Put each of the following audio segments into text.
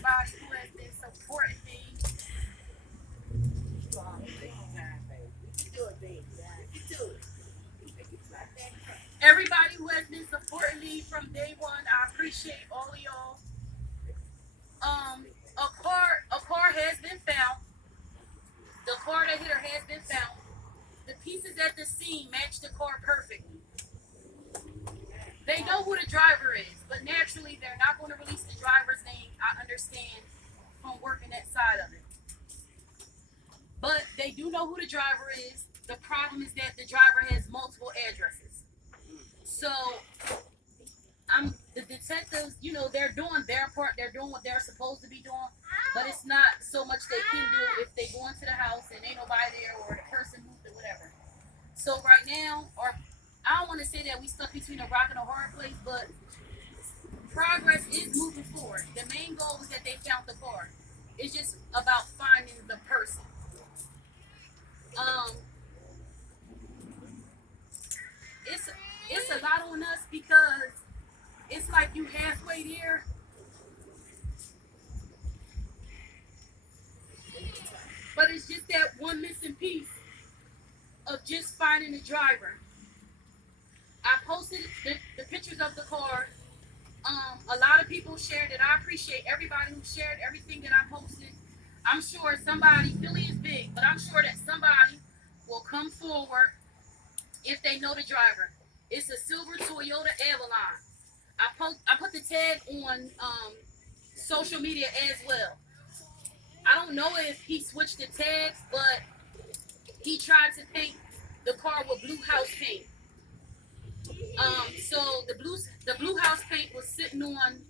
everybody who has been supporting me. Everybody who has been supporting me from day one, I appreciate all of y'all. A car has been found. The car that hit her has been found. The pieces at the scene match the car perfectly. They know who the driver is, but naturally they're not going to release the driver's name. I understand from working that side of it. But they do know who the driver is. The problem is that the driver has multiple addresses. So the detectives, they're doing their part. They're doing what they're supposed to be doing. But it's not so much they can do if they go into the house and ain't nobody there or the person moved or whatever. So right now, or I don't want to say that we stuck between a rock and a hard place, but progress is moving forward. The main goal was that they found the car. It's just about finding the person. Um, it's a lot on us because it's like you halfway there. But it's just that one missing piece of just finding the driver. I posted the pictures of the car. A lot of people shared it. I appreciate everybody who shared everything that I posted. I'm sure somebody, Philly is big, but I'm sure that somebody will come forward if they know the driver. It's a silver Toyota Avalon. I put the tag on social media as well. I don't know if he switched the tags, but he tried to paint the car with blue house paint. So the blue house paint was sitting on.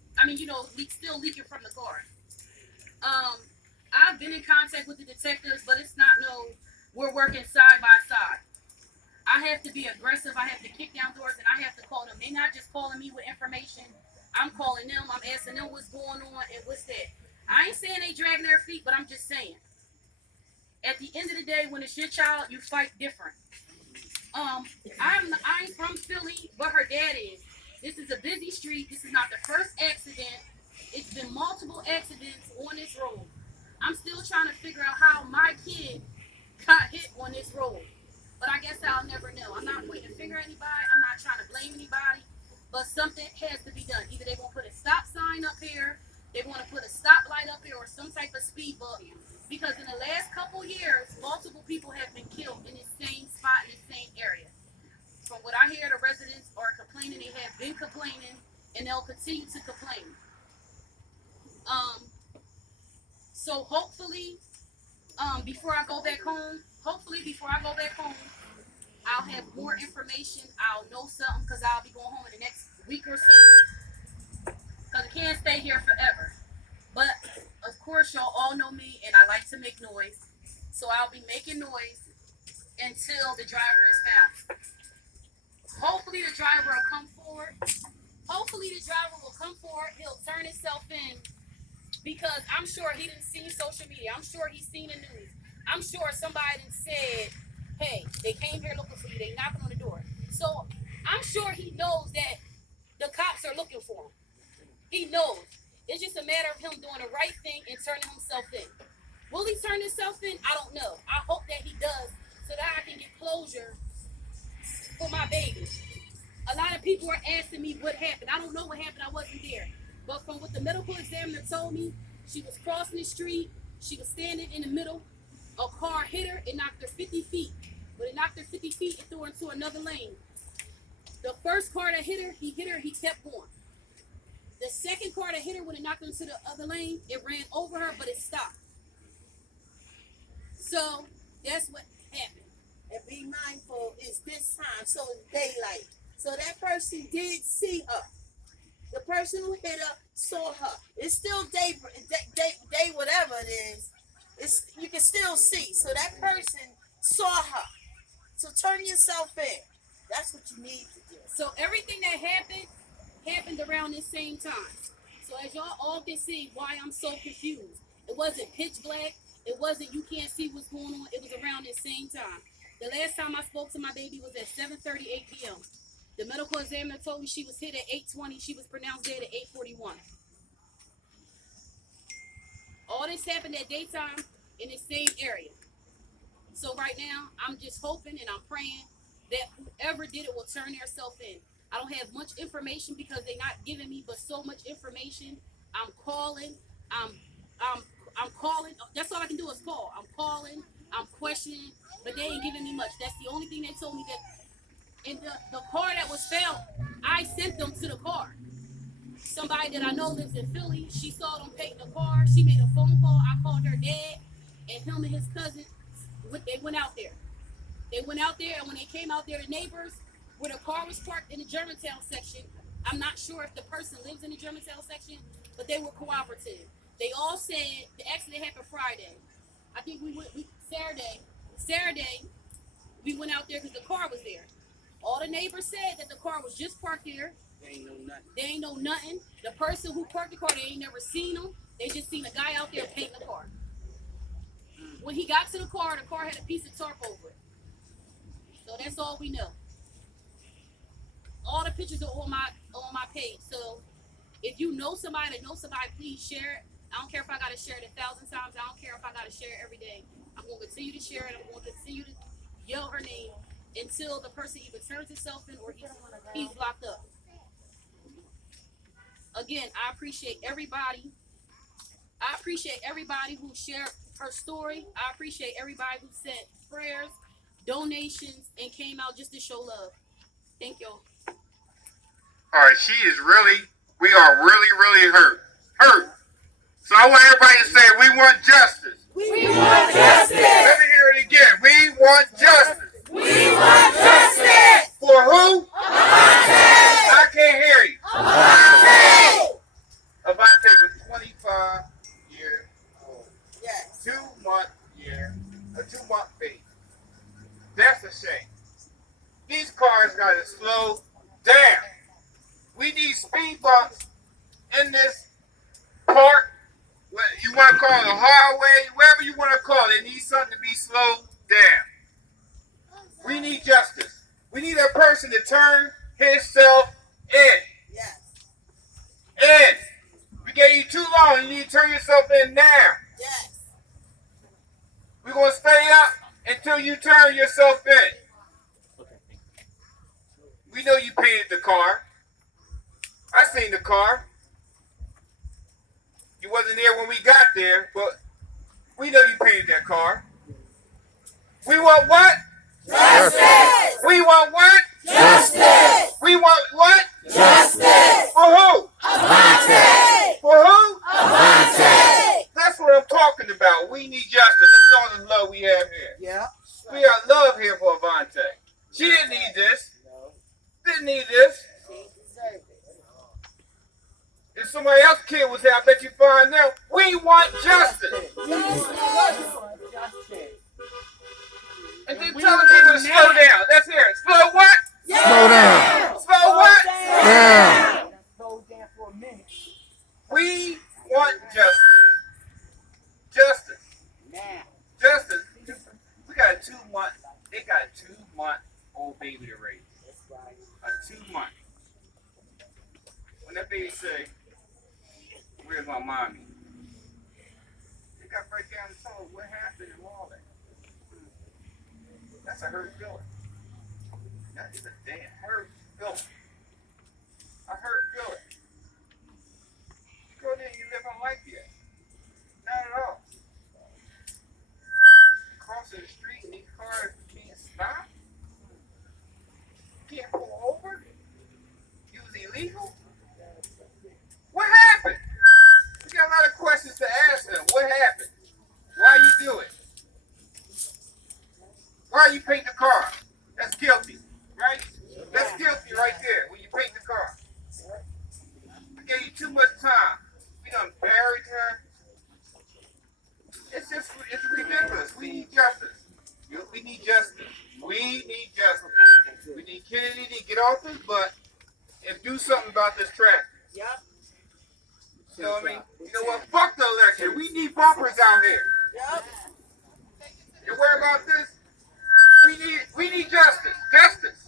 Still leaking from the car. I've been in contact with the detectives, but it's not we're working side by side. I have to be aggressive. I have to kick down doors, and I have to call them. They're not just calling me with information. I'm calling them. I'm asking them what's going on and what's that. I ain't saying they dragging their feet, but I'm just saying. At the end of the day, when it's your child, you fight different. I'm from Philly, but her dad is. This is a busy street. This is not the first accident. It's been multiple accidents on this road. I'm still trying to figure out how my kid got hit on this road. But I guess I'll never know. I'm not pointing a finger at anybody. I'm not trying to blame anybody. But something has to be done. Either they're going to put a stop sign up here, they want to put a stoplight up here, or some type of speed bump. Because in the last couple years, multiple people have been killed in the same spot, in the same area. From what I hear, the residents are complaining. They have been complaining, and they'll continue to complain. So hopefully, before I go back home, I'll have more information. I'll know something because I'll be going home in the next week or so. Because I can't stay here forever. But of course, y'all all know me, and I like to make noise. So I'll be making noise until the driver is found. Hopefully, the driver will come forward. He'll turn himself in because I'm sure he didn't see social media. I'm sure he's seen the news. I'm sure somebody said, hey, they came here looking for you. They knocking on the door. So I'm sure he knows that the cops are looking for him. He knows. It's just a matter of him doing the right thing and turning himself in. Will he turn himself in? I don't know. I hope that he does so that I can get closure for my baby. A lot of people are asking me what happened. I don't know what happened. I wasn't there. But from what the medical examiner told me, she was crossing the street. She was standing in the middle. A car hit her. It knocked her 50 feet. When it knocked her 50 feet, it threw her into another lane. The first car that hit her, he kept going. The second car that hit her, when it knocked her into the other lane, it ran over her, but it stopped. So that's what happened. And be mindful, it's this time, so it's daylight. So that person did see her. The person who hit her saw her. It's still day whatever it is. You can still see. So that person saw her. So turn yourself in. That's what you need to do. So everything that happened around this same time. So as y'all all can see why I'm so confused. It wasn't pitch black. It wasn't you can't see what's going on. It was around this same time. The last time I spoke to my baby was at 7:30, 8 p.m. The medical examiner told me she was hit at 8:20. She was pronounced dead at 8:41. this happened at daytime in the same area. So right now, I'm just hoping and I'm praying that whoever did it will turn themselves in. I don't have much information because they're not giving me but so much information. I'm calling. I'm I'm I'm calling. That's all I can do is call. I'm calling. I'm questioning, but they ain't giving me much. That's the only thing they told me that. And the car that was found, I sent them to the car. Somebody that I know lives in Philly. She saw them painting the car. She made a phone call. I called her dad, and him and his cousin. They went out there. They went out there, and when they came out there, the neighbors, where the car was parked in the Germantown section, I'm not sure if the person lives in the Germantown section, but they were cooperative. They all said the accident happened Friday. I think Saturday, we went out there because the car was there. All the neighbors said that the car was just parked there. They ain't know nothing. The person who parked the car, they ain't never seen him. They just seen a guy out there painting the car. When he got to the car had a piece of tarp over it. So that's all we know. All the pictures are on my page. So if you know somebody that knows somebody, please share it. I don't care if I gotta share it 1,000 times. I don't care if I gotta share it every day. I'm gonna continue to share it. I'm gonna continue to yell her name until the person either turns himself in or he's locked up. Again, I appreciate everybody. I appreciate everybody who shared her story. I appreciate everybody who sent prayers, donations, and came out just to show love. Thank y'all. All right, we are really hurt. Hurt. So I want everybody to say, we want justice. We want justice. Let me hear it again. We want justice. We want justice. For who? Avante. I can't hear you. Avante. Avante was 25 years old. Yes. 2-month baby. That's a shame. These cars got to slow down. We need speed bumps in this park. You want to call it a highway, whatever you want to call it. It needs something to be slowed down. We need justice. We need a person to turn himself in. Yes. In. We gave you too long. You need to turn yourself in now. Yes. We're going to stay up until you turn yourself in. We know you painted the car. I seen the car. You wasn't there when we got there, but we know you painted that car. We want what? Justice. We want what? Justice. We want what? Justice. For who? Avante. For who? Avante. That's what I'm talking about. We need justice. Look at all the love we have here. Yeah. We got love here for Avante. She didn't need this. Didn't need this. If somebody else's kid was here, I bet you find out. We want justice. And then telling people to slow down. Let's hear it. Slow what? Yeah. Slow down. Slow what? Down. Slow down for a minute. We want justice. Justice. Now. Justice. We got a 2-month. They got a 2-month-old baby to raise. That's right. A 2-month. When that baby say, "Where's my mommy?" They got to break down and tell her what happened and all that. That's a hurt feeling. That is a damn hurt feeling. A hurt feeling. You go there and you live on life yet. Not at all. Crossing the street and these cars can't stop. Can't pull over. You was illegal. What happened? We got a lot of questions to ask them. What happened? Why you do it? Why you paint the car? That's guilty, right? That's guilty right there when you paint the car. I gave you too much time. We done buried her. It's ridiculous. We need justice. We need justice. We need justice. We need Kennedy to get off his butt and do something about this traffic. Yep. You know what I mean? You know what? Fuck the election. We need bumpers out here. Yep. You worry about this? We need justice. Justice.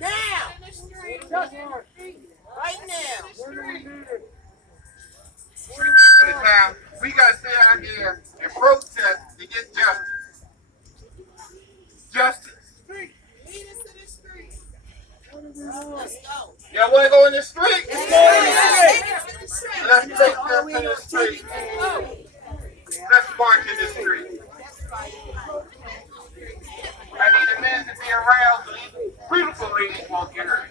Now. Right now. We gotta stay out out here and protest to get justice. Justice. Lead us to the street. Let's go. Y'all want to go in the street? Let's go in the street. Let's take them to the street. Let's march in the street. I need the men to be around so these beautiful ladies won't get hurt.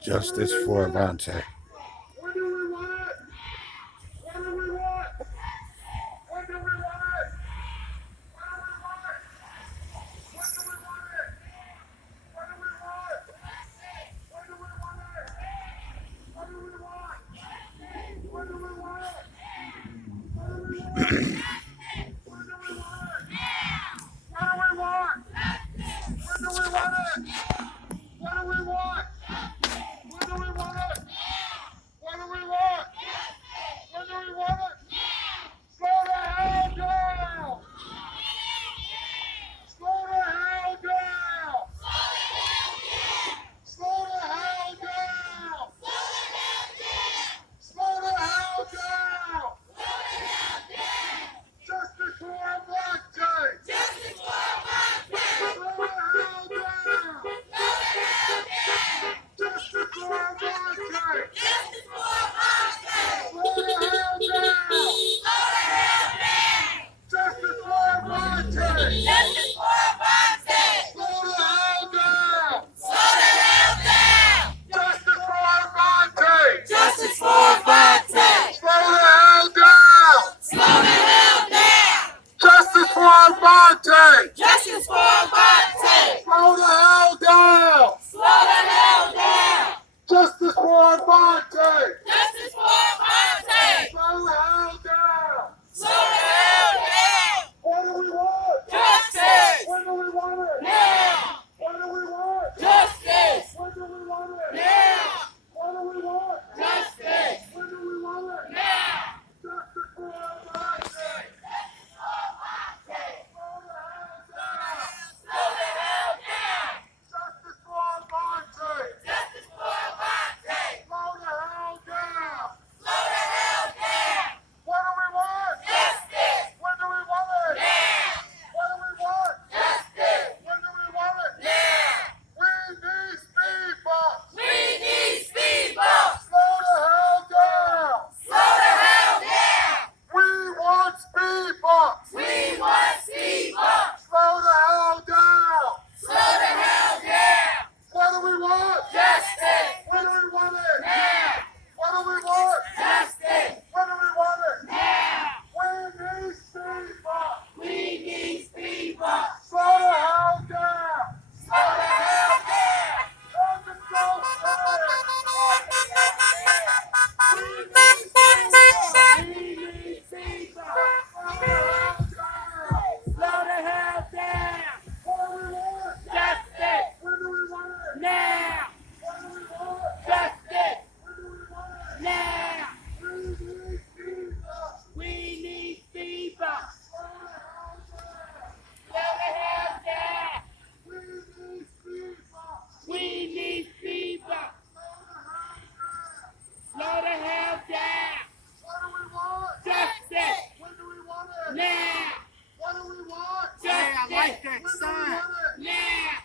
Justice for Avante. Justice for Avante! Slow the hell down! Slow the hell down! Justice for Avante! Justice for Avante! Slow the hell down! Slow the hell down! What do we want? Justice! When do we want it? Now! What do we want? Justice! When do we want it? Now! What do we want? Justice! When do we want it? Now! Justice for Avante! Slow the hell down! Justice for Avante! Justice for Avante! Slow the hell down! Now.